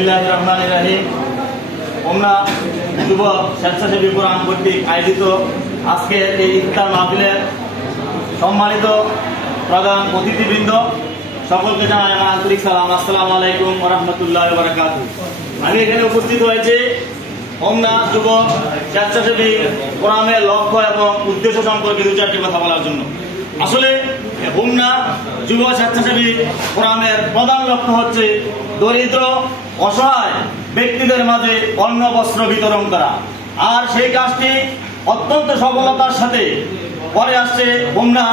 বিসমিল্লাহির রহমানির রহিম। আমরা যুব স্বেচ্ছাসেবী কোরআন কর্তৃক আয়োজিত আজকের এই ইফতার মাহফিলের সম্মানিত প্রধান অতিথিবৃন্দ সকলকে জানাই আমার আন্তরিক সালাম। আসসালামু আলাইকুম ওয়া রাহমাতুল্লাহি ওয়া বারাকাতুহু। আমি এখানে উপস্থিত হয়েছি হোমনা যুব স্বেচ্ছাসেবী কোরআনের লক্ষ্য এবং উদ্দেশ্য সম্পর্কে দু চারটি কথা বলার জন্য। আসলে হোমনা যুব স্বেচ্ছাসেবী কোরআনের প্রধান লক্ষ্য হচ্ছে দরিদ্র অসহায় ব্যক্তিদের মাঝে অন্ন বস্ত্র বিতরণ করা, আর সেই কাজটি অত্যন্ত সফলতার সাথে করে আসছে হোমনা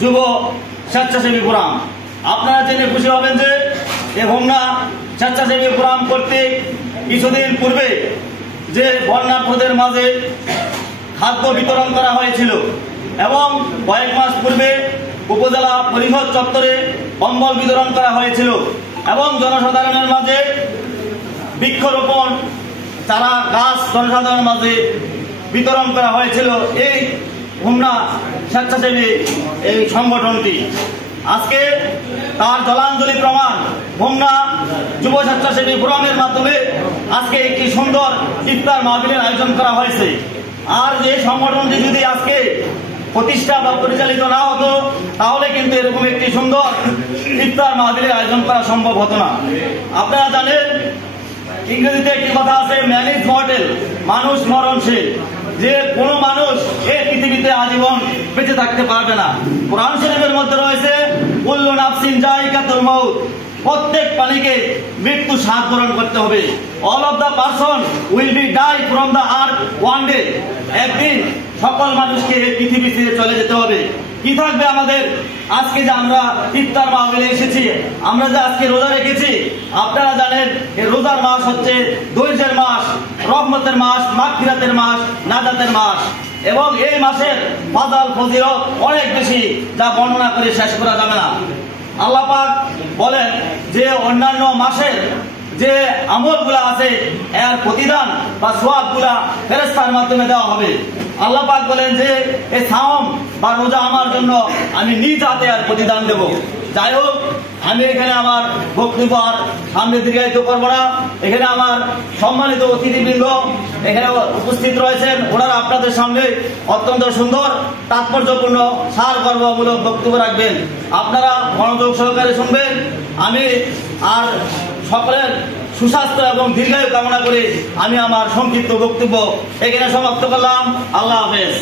যুব স্বেচ্ছাসেবী কোরআন। আপনারা জেনে খুশি হবেন যে এই হোমনা স্বেচ্ছাসেবী কোরআন কর্তৃক কিছুদিন পূর্বে যে বন্যার্থদের মাঝে খাদ্য বিতরণ করা হয়েছিল এবং কয়েক মাস পূর্বে উপজেলা পরিষদ চত্বরে কম্বল বিতরণ করা হয়েছিল এবং জনসাধারণের মাঝে বৃক্ষরোপণ চারা গাছ জনসাধারণের মাঝে বিতরণ করা হয়েছিল এই হোমনা স্বেচ্ছাসেবী এই সংগঠনটি। আজকে তার জলাঞ্জলি প্রমাণ হোমনা যুব স্বেচ্ছাসেবী কোরআনের মাধ্যমে আজকে একটি সুন্দর ইফতার মাহফিলের আয়োজন করা হয়েছে। আর যে সংগঠনটি যদি আজকে প্রতিষ্ঠা বা পরিচালিত না হতো তাহলে কিন্তু এরকম একটি সুন্দর ইফতার মাহফিলের আয়োজন করা সম্ভব হতো না। আপনারা জানেন ইংরেজিতে একটি কথা আছে, ম্যান ইজ মর্টেল, মানুষ মরণশীল, যে কোনো মানুষ এই পৃথিবীতে আজীবন বেঁচে থাকতে পারবে না। কোরআন শরীফের মধ্যে রয়েছে কুল্লু নাফসিন যায়িকাতুল মাউত, প্রত্যেক প্রাণীকে মৃত্যু স্বাদ বরণ করতে হবে। All of the person will be die from the earth one day, একদিন সকল মানুষকে এই পৃথিবী ছেড়ে চলে যেতে হবে। কি থাকবে আমাদের? আজকে যে আমরা ইফতার মাহফিলে এসেছি, আমরা যে আজকে রোজা রেখেছি, আপনারা জানেন এই রোজার মাস হচ্ছে ধৈর্যের মাস, রহমতের মাস, মাগফিরাতের মাস, নাজাতের মাস, এবং এই মাসের ফাজাল ফজিলত অনেক বেশি, যা বর্ণনা করে শেষ করা যাবে না। আল্লাহ পাক বলেন যে অন্যান্য মাসের যে আমলগুলা আছে এর প্রতিদান বা সওয়াবগুলা ফেরেশতার মাধ্যমে দেওয়া হবে। আল্লাহ পাক বলেন যে এই সাওম বা রোজা আমার জন্য আমি নিজ হাতে আর প্রতিদান দেব। যাই হোক, আমি এখানে আমার বক্তব্য আর সামনে দীর্ঘায়িত করবো না। এখানে আমার সম্মানিত অতিথিবৃন্দ এখানে উপস্থিত রয়েছেন, ওনারা আপনাদের সামনে অত্যন্ত সুন্দর তাৎপর্যপূর্ণ সারগর্বমূলক বক্তব্য রাখবেন। আপনারা মনোযোগ সহকারে শুনবেন। আমি আর সকলের সুস্বাস্থ্য এবং দীর্ঘায়ু কামনা করে আমি আমার সংক্ষিপ্ত বক্তব্য এখানে সমাপ্ত করলাম। আল্লাহ হাফেজ।